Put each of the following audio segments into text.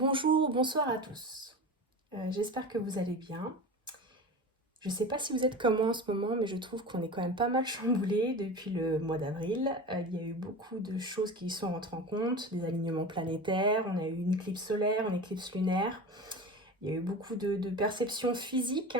Bonjour, bonsoir à tous. J'espère que vous allez bien. Je ne sais pas si vous êtes comme moi en ce moment, mais je trouve qu'on est quand même pas mal chamboulé depuis le mois d'avril. Il y a eu beaucoup de choses qui sont rentrées en compte, des alignements planétaires, on a eu une éclipse solaire, une éclipse lunaire. Il y a eu beaucoup de perceptions physiques,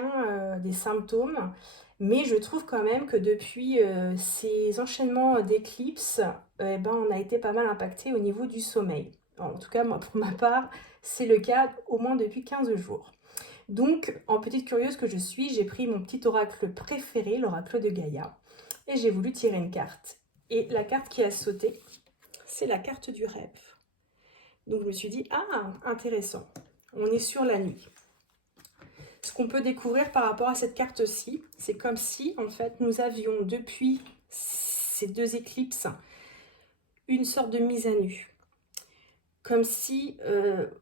des symptômes. Mais je trouve quand même que depuis ces enchaînements d'éclipses, on a été pas mal impacté au niveau du sommeil. En tout cas, moi, pour ma part, c'est le cas au moins depuis 15 jours. Donc, en petite curieuse que je suis, j'ai pris mon petit oracle préféré, l'oracle de Gaïa, et j'ai voulu tirer une carte. Et la carte qui a sauté, c'est la carte du rêve. Donc, je me suis dit, ah, intéressant, on est sur la nuit. Ce qu'on peut découvrir par rapport à cette carte-ci, c'est comme si, en fait, nous avions depuis ces deux éclipses une sorte de mise à nu. Comme si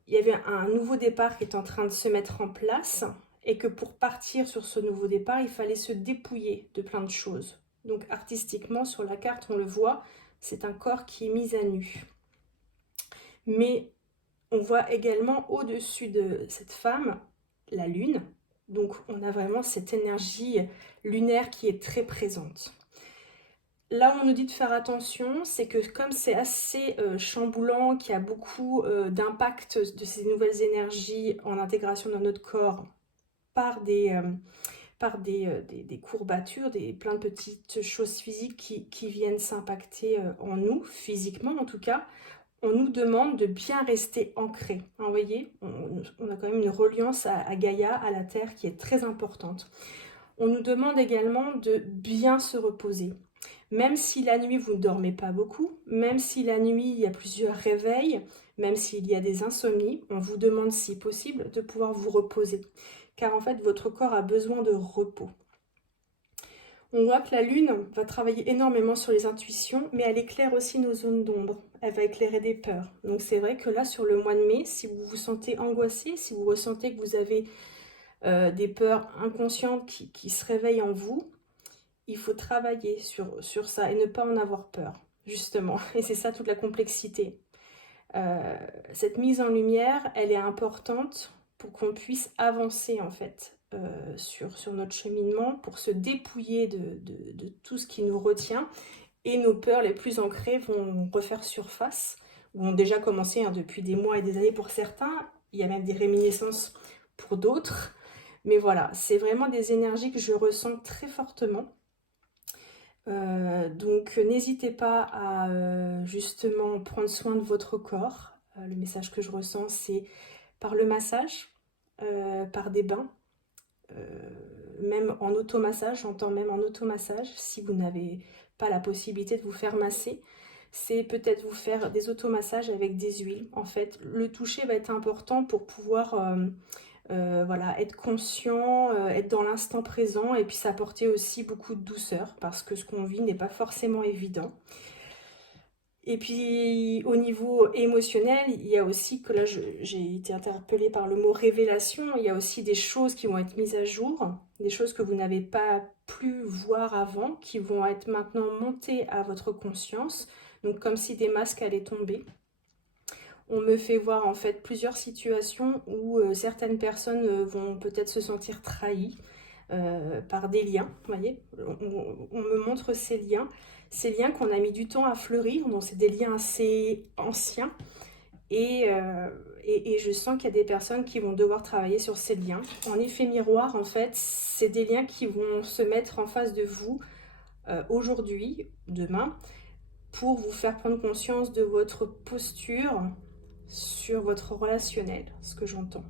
il y avait un nouveau départ qui est en train de se mettre en place et que pour partir sur ce nouveau départ, il fallait se dépouiller de plein de choses. Donc artistiquement, sur la carte, on le voit, c'est un corps qui est mis à nu. Mais on voit également au-dessus de cette femme la lune. Donc on a vraiment cette énergie lunaire qui est très présente. Là où on nous dit de faire attention, c'est que comme c'est assez chamboulant, qu'il y a beaucoup d'impact de ces nouvelles énergies en intégration dans notre corps par des courbatures, plein de petites choses physiques qui viennent s'impacter en nous, physiquement en tout cas, on nous demande de bien rester ancré. Vous voyez, on a quand même une reliance à Gaïa, à la Terre, qui est très importante. On nous demande également de bien se reposer. Même si la nuit vous ne dormez pas beaucoup, même si la nuit il y a plusieurs réveils, même s'il y a des insomnies, on vous demande si possible de pouvoir vous reposer. Car en fait, votre corps a besoin de repos. On voit que la lune va travailler énormément sur les intuitions, mais elle éclaire aussi nos zones d'ombre. Elle va éclairer des peurs. Donc c'est vrai que là, sur le mois de mai, si vous vous sentez angoissé, si vous ressentez que vous avez des peurs inconscientes qui se réveillent en vous, il faut travailler sur ça et ne pas en avoir peur, justement. Et c'est ça toute la complexité. Cette mise en lumière, elle est importante pour qu'on puisse avancer en fait sur notre cheminement, pour se dépouiller de tout ce qui nous retient. Et nos peurs les plus ancrées vont refaire surface, ou ont déjà commencé depuis des mois et des années pour certains. Il y a même des réminiscences pour d'autres. Mais voilà, c'est vraiment des énergies que je ressens très fortement. Donc n'hésitez pas à justement prendre soin de votre corps. Le message que je ressens, c'est par le massage, par des bains, même en automassage, j'entends même en automassage, si vous n'avez pas la possibilité de vous faire masser, c'est peut-être vous faire des automassages avec des huiles. En fait, le toucher va être important pour pouvoir voilà, être conscient, être dans l'instant présent et puis s'apporter aussi beaucoup de douceur parce que ce qu'on vit n'est pas forcément évident. Et puis au niveau émotionnel, il y a aussi que là j'ai été interpellée par le mot révélation, il y a aussi des choses qui vont être mises à jour, des choses que vous n'avez pas pu voir avant, qui vont être maintenant montées à votre conscience, donc comme si des masques allaient tomber. On me fait voir en fait plusieurs situations où certaines personnes vont peut-être se sentir trahies par des liens, vous voyez, on me montre ces liens qu'on a mis du temps à fleurir, donc c'est des liens assez anciens, et je sens qu'il y a des personnes qui vont devoir travailler sur ces liens. En effet miroir, en fait, c'est des liens qui vont se mettre en face de vous aujourd'hui, demain, pour vous faire prendre conscience de votre posture sur votre relationnel, ce que j'entends.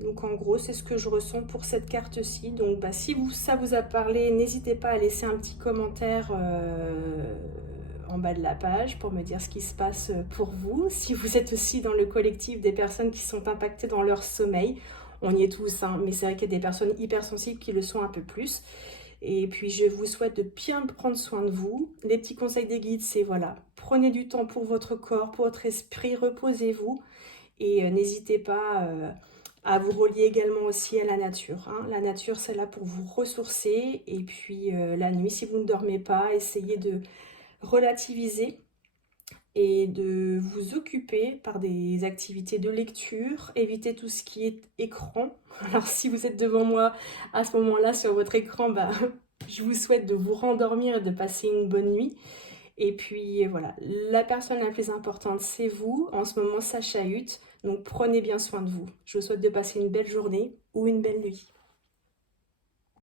Donc en gros, c'est ce que je ressens pour cette carte-ci. Donc si ça vous a parlé, n'hésitez pas à laisser un petit commentaire en bas de la page pour me dire ce qui se passe pour vous. Si vous êtes aussi dans le collectif des personnes qui sont impactées dans leur sommeil, on y est tous, mais c'est vrai qu'il y a des personnes hypersensibles qui le sont un peu plus. Et puis je vous souhaite de bien prendre soin de vous. Les petits conseils des guides, c'est voilà, prenez du temps pour votre corps, pour votre esprit, reposez-vous et n'hésitez pas à vous relier également aussi à la nature. La nature, c'est là pour vous ressourcer. Et puis la nuit, si vous ne dormez pas, essayez de relativiser et de vous occuper par des activités de lecture, éviter tout ce qui est écran. Alors si vous êtes devant moi à ce moment-là sur votre écran, bah, je vous souhaite de vous rendormir et de passer une bonne nuit. Et puis voilà, la personne la plus importante, c'est vous. En ce moment, ça chahute, donc prenez bien soin de vous. Je vous souhaite de passer une belle journée ou une belle nuit.